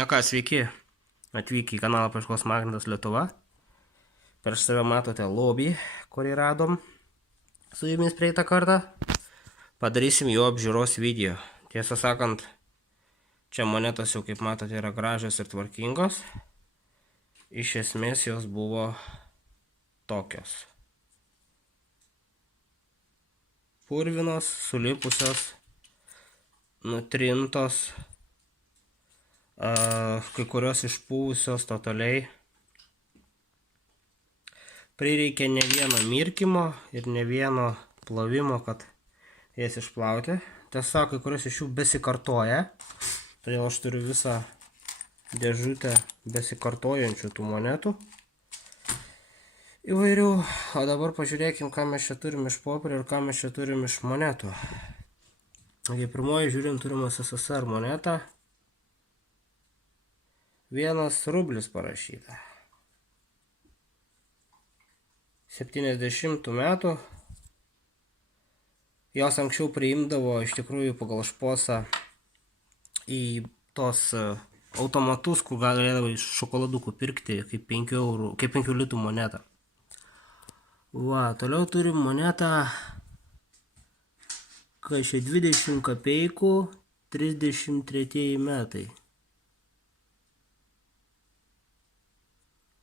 Na ką, sveiki, atvykę į kanalą Paieškos Magnetas Lietuva. Prieš save matote lobį, kurį radom su jumis praeitą kartą. Padarysim jo apžiūros video. Tiesą sakant, čia monetos jau, kaip matote, yra gražios ir tvarkingos. Iš esmės jos buvo tokios. Purvinos, sulipusios, nutrintos, kai kurios išpūvusios totaliai. Prireikė ne vieno mirkymo ir ne vieno plovimo, kad jas išplauti. Tiesa, kai kurios iš jų besikartoja, todėl aš turiu visą dėžutę besikartojančių tų monetų įvairių. O dabar pažiūrėkim, ką mes čia turim iš popierio ir ką mes čia turim iš monetų. Taigi pirmoji žiūrim, turim SSSR monetą. 1 rublis parašyta. 70 metų. Jos anksčiau priimdavo iš tikrųjų pagal šposą į tos automatus, kur galėdavo iš šokoladukų pirkti kaip 5 litų monetą. Va, toliau turim monetą, kai čia 20 kapeikų, 33 metai.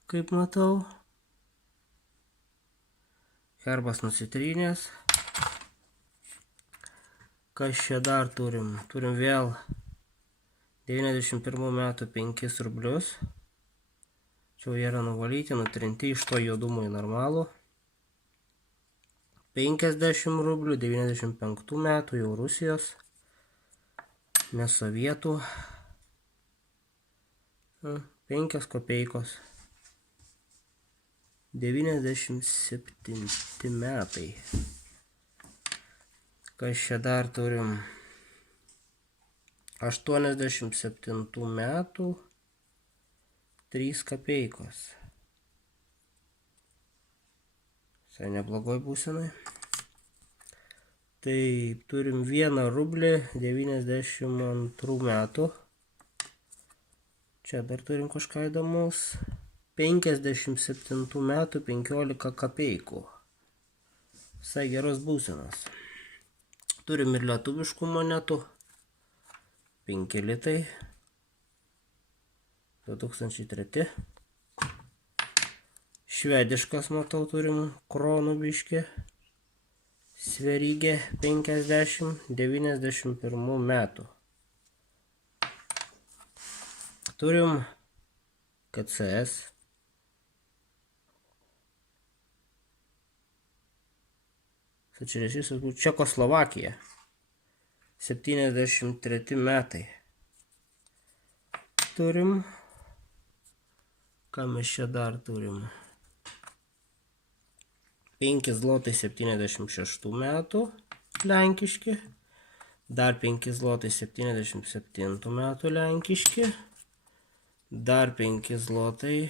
Kaip matau, herbas nusitrynęs. Kas čia dar turim? Turim vėl 91 metų 5 rublius. Čia jie yra nuvalyti, nutrinti iš to juodumo į normalų. 50 rublių 95 metų, jau Rusijos, ne sovietų. 5 kopeikos. 97 metai. Kas čia dar turim? 87 metų 3 kapeikos. Visai neblogoj būsenai. Taip, turim 1 rublį 92 metų. Čia dar turim kažką įdomus. 57 metų 15 kapeikų. Visai geros būsenos. Turim ir lietuviškų monetų. 5 litai. 2003. Švediškas, matau, turim kronų biškį. Sverigė 50, 91 metų. Turim KCS. Čekoslovakija. 73 metai. Turim. Ką mes čia dar turim? 5 zlotai 76 metų. Lenkiški. Dar 5 zlotai 77 metų lenkiški. Dar 5 zlotai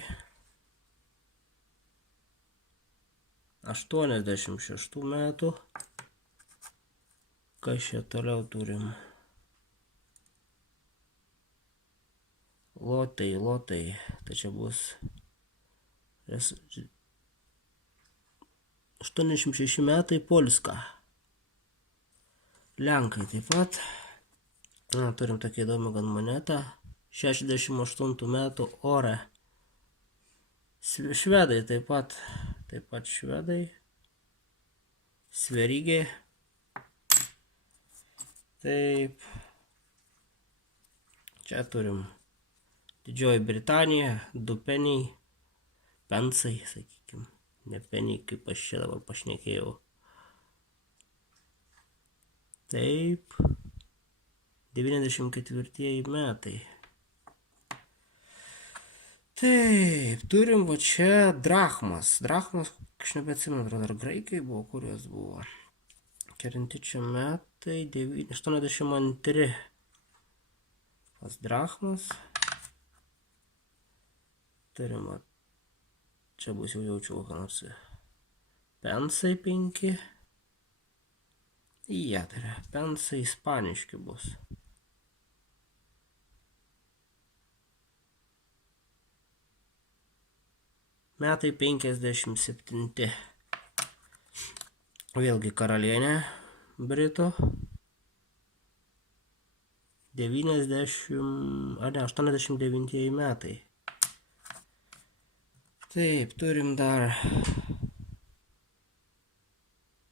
86 metų. Kas čia toliau turim? Lotai. Tai čia bus 86 metai Polska. Lenkai taip pat. Turim tokį įdomų gan monetą. 68 metų Ore. Švedai taip pat. Taip pat švedai. Sverigė. Taip. Čia turim Didžioji Britanija, 2 peniai, pensai, sakykim. Ne peniai, kaip aš čia dabar pašnekėjau. Taip. 94 metai. Taip, turim va čia drachmas. Drachmas, aš nebeatsimenu, atrodo, ar graikai buvo, kurios buvo. Kelinti čia metai, 82. Pas drachmas. Turim, čia bus jau jaučiu kokią nors. Pensai 5. Jie, tai yra, pensai ispaniški bus. metai 57. Vėlgi karalienė Britų. 89 metai. Taip, turim dar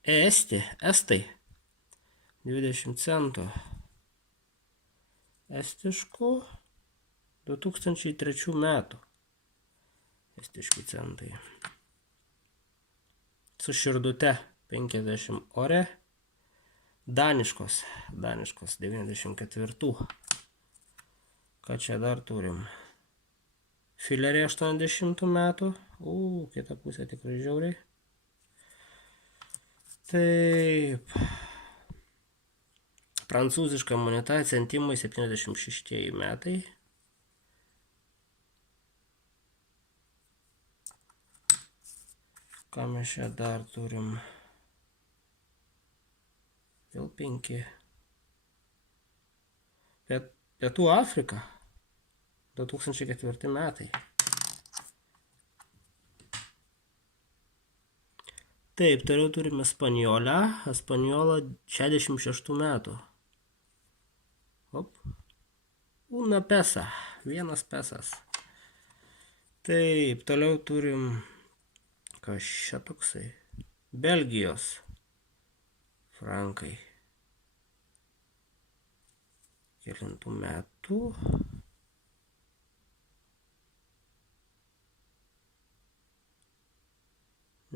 Estai. 20 centų. Estiškų 2003 metų. Estiški centai. Su širdute 50 ore. Daniškos 94. Ką čia dar turim? Filerė 80 metų. Kita pusė tikrai žiauriai. Taip. Prancūziška moneta centimai 76 metai. Ką mes čia dar turim? Vėl 5. Pietų Afrika. 2004 metai. Taip, toliau turime Espanjolą. Espanjola 66 metų. Una pesa. 1 pesas. Taip, toliau turim... Kas čia toksai? Belgijos. Frankai. Kelintų metų.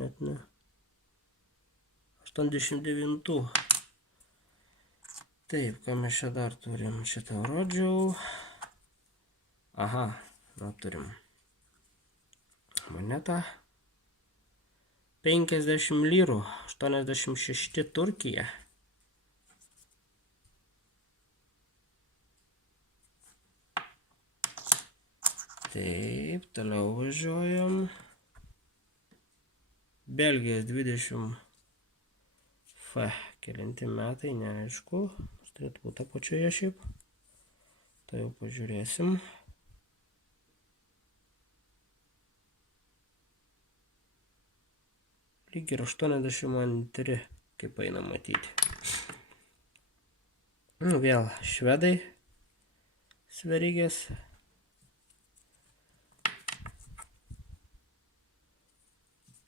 Net ne. 89. Taip, ką mes čia dar turim? Šitą rodžiau. Aha, turim monetą. 50 lyrų. 86 Turkija. Taip, toliau važiuojam. Belgijos 20 kelinti metai, neaišku. Turėtų būti apačioje šiaip. Tai jau pažiūrėsim. Lyg ir 82, kaip eina matyti. Vėl švedai. Sverigės.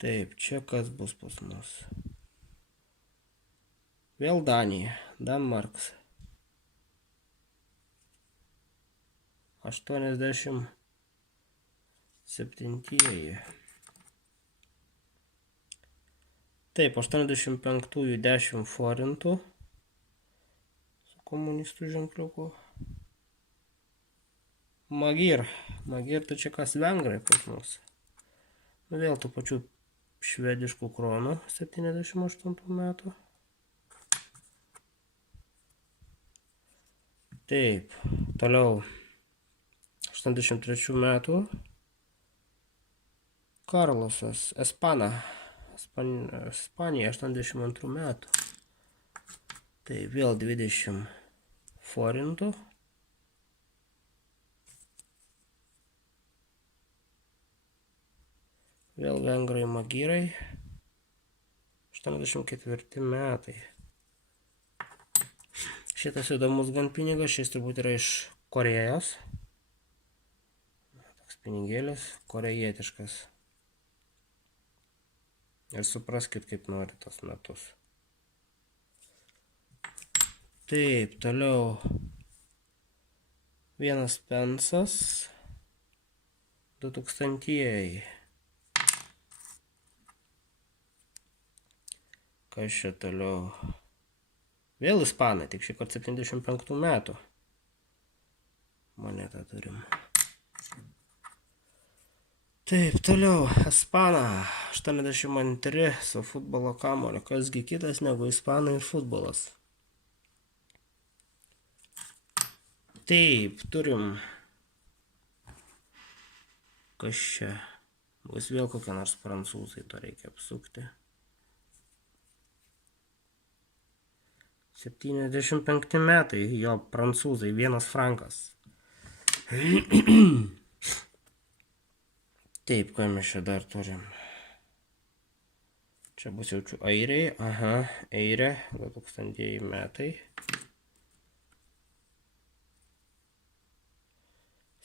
Taip, čia kas bus pas mus? Vėl Danija. Danmarks. 87. Taip, 85-ųjų 10 forintų. Su komunistų ženkliuku. Magir. Magir, tai čia kas vengrai pas mus. Vėl tų pačių švediškų kronų 78 metų. Taip, toliau 83 metų Karlosas Ispanija 82 metų. Tai vėl 20 forintų. Vėl vengrai magirai 84 metai. Šitas įdomus gan pinigas, šis turbūt yra iš Korėjos. Toks pinigėlis, korejietiškas. Ir supraskit, kaip nori tos metus. Taip, toliau 1 pensas 2000-ieji. Kas čia toliau? Vėl ispanai, tik šį kartą 75 metų. Monetą turim. Taip, toliau, Ispana, 82 su futbolo kamuoliu. Kasgi kitas negu ispanai ir futbolas. Taip, turim. Kas čia? Bus vėl kokie nors prancūzai, to reikia apsukti. 75 metai, jo prancūzai, 1 frankas. Taip, ką mes čia dar turim? Čia bus jaučiu airiai, aha, airė, 2000 metai.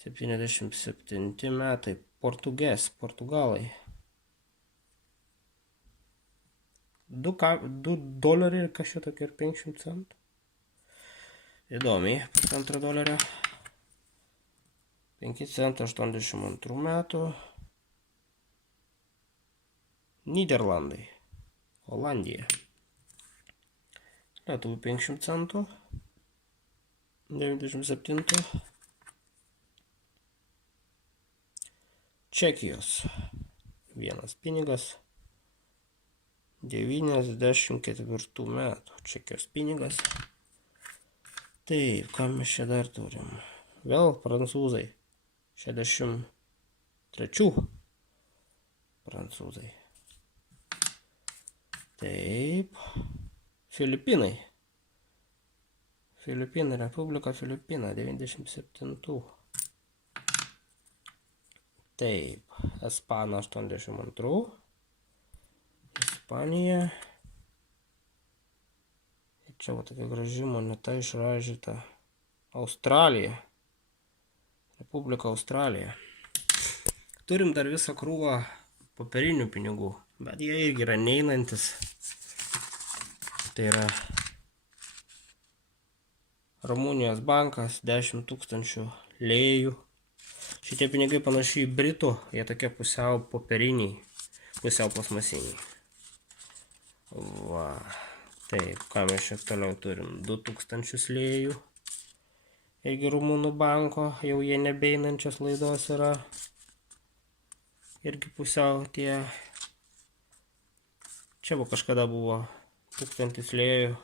77 metai, portugalai. 2 doleriai ir kažkaip tokia ir 50 centų. Įdomiai, $1.5. 5 centų 82 metų. Nyderlandai. Olandija. Lietuvių 50 centų. 97. Čekijos. Vienas pinigas. 94 metų. Čekijos pinigas. Taip, ką mes čia dar turim? Vėl prancūzai. 63 prancūzai. Taip. Filipinai. Filipinai, Republika Filipina, 97. Taip. Ispanų 82. Ispanija. Ir čia va tokia graži moneta išražyta. Australija. Republika Australija. Turim dar visą krūvą popierinių pinigų, bet jie irgi yra neinantis. Tai yra Rumunijos bankas, 10 000 lėjų. Šitie pinigai panašiai į britų, jie tokie pusiau popieriniai, pusiau plasmasiniai. Va, taip, ką mes čia toliau turim? 2000 lėjų. Irgi Rumunų banko, jau jie nebeinančios laidos yra. Irgi pusiau tie. Čia kažkada buvo 1000 lėjų.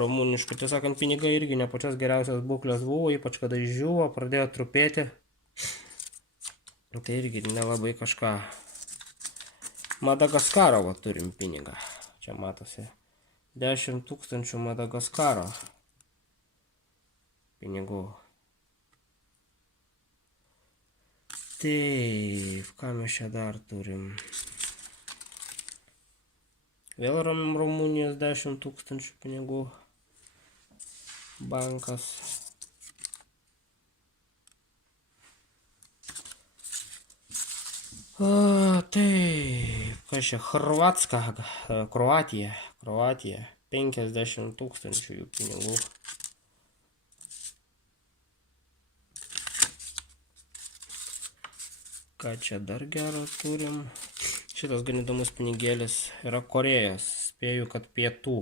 Rumuniškų, tiesąkant, pinigai irgi ne pačios geriausios būklės buvo, ypač kada išdžiūvo, pradėjo trupėti. Tai irgi nelabai kažką. Madagaskaro va turim pinigą. Čia matosi 10 000 Madagaskaro pinigų. Taip, ką mes čia dar turim? Vėl Rumunijos 10 000 pinigų. Bankas. Taip, kas čia? Kroatija. 50 000 jų pinigų. Ką čia dar gero turim? Šitas gan įdomus pinigėlis yra Korėjos. Spėju, kad pietų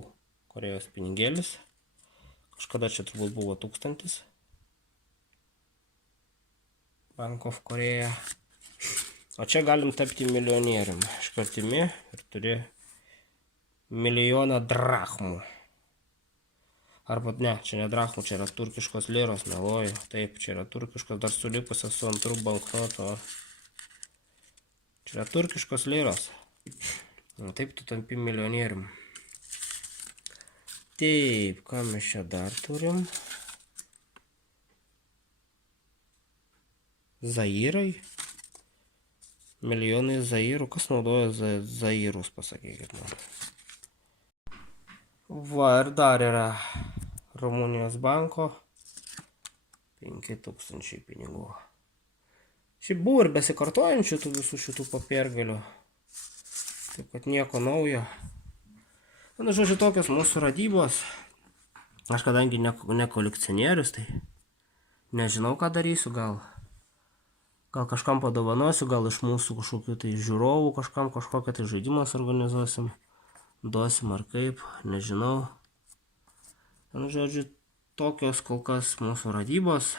Korėjos pinigėlis. Kažkada čia turbūt buvo 1000. Bank of Korea. O čia galim tapti milijonierium. Iškartimi ir turi 1 000 000 drachmų. Arba ne, čia ne drachmų, čia yra turkiškos liros, meluoju. Taip, čia yra turkiškos, dar sulipusios su antru banknotu. Čia yra turkiškos liros. Taip tu tampi milijonierium. Taip, ką mes čia dar turim? Zairai. Milijonai zairų. Kas naudoja zairus, pasakykit man. Va, ir dar yra Rumunijos banko 5000 pinigų. Šiaip buvo ir besikartojančių tų visų šitų papiergalių. Taip kad nieko naujo. Na, žodžiu, tokios mūsų radybos. Aš kadangi ne kolekcionierius, tai nežinau, ką darysiu. Gal kažkam padovanosiu, gal iš mūsų kažkokių tai žiūrovų kažkokią tai žaidimą organizuosim. Duosim ar kaip, nežinau. Na, žodžiu, tokios kol kas mūsų radybos.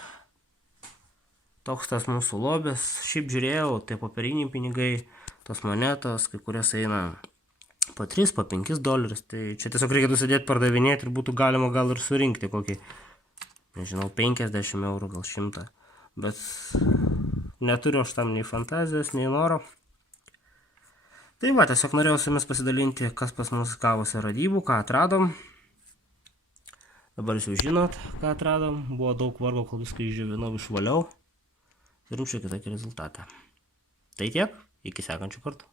Toks tas mūsų lobis. Šiaip žiūrėjau, tai popieriniai pinigai, tos monetos, kai kurias eina po 3, po 5 dolerius. Tai čia tiesiog reikėtų sėdėti pardavinėti ir būtų galima gal ir surinkti kokį, nežinau, 50 eurų, gal 100. Bet neturiu aš tam nei fantazijos, nei noro. Tai va, tiesiog norėjau su jumis pasidalinti, kas pas mus gavosi radybų, ką atradom. Dabar jūs jau žinot, ką atradom. Buvo daug vargo, kol viską išdžiovinau, išvaliau. Turim šiek tiek rezultatą. Tai tiek, iki sekančių kartų.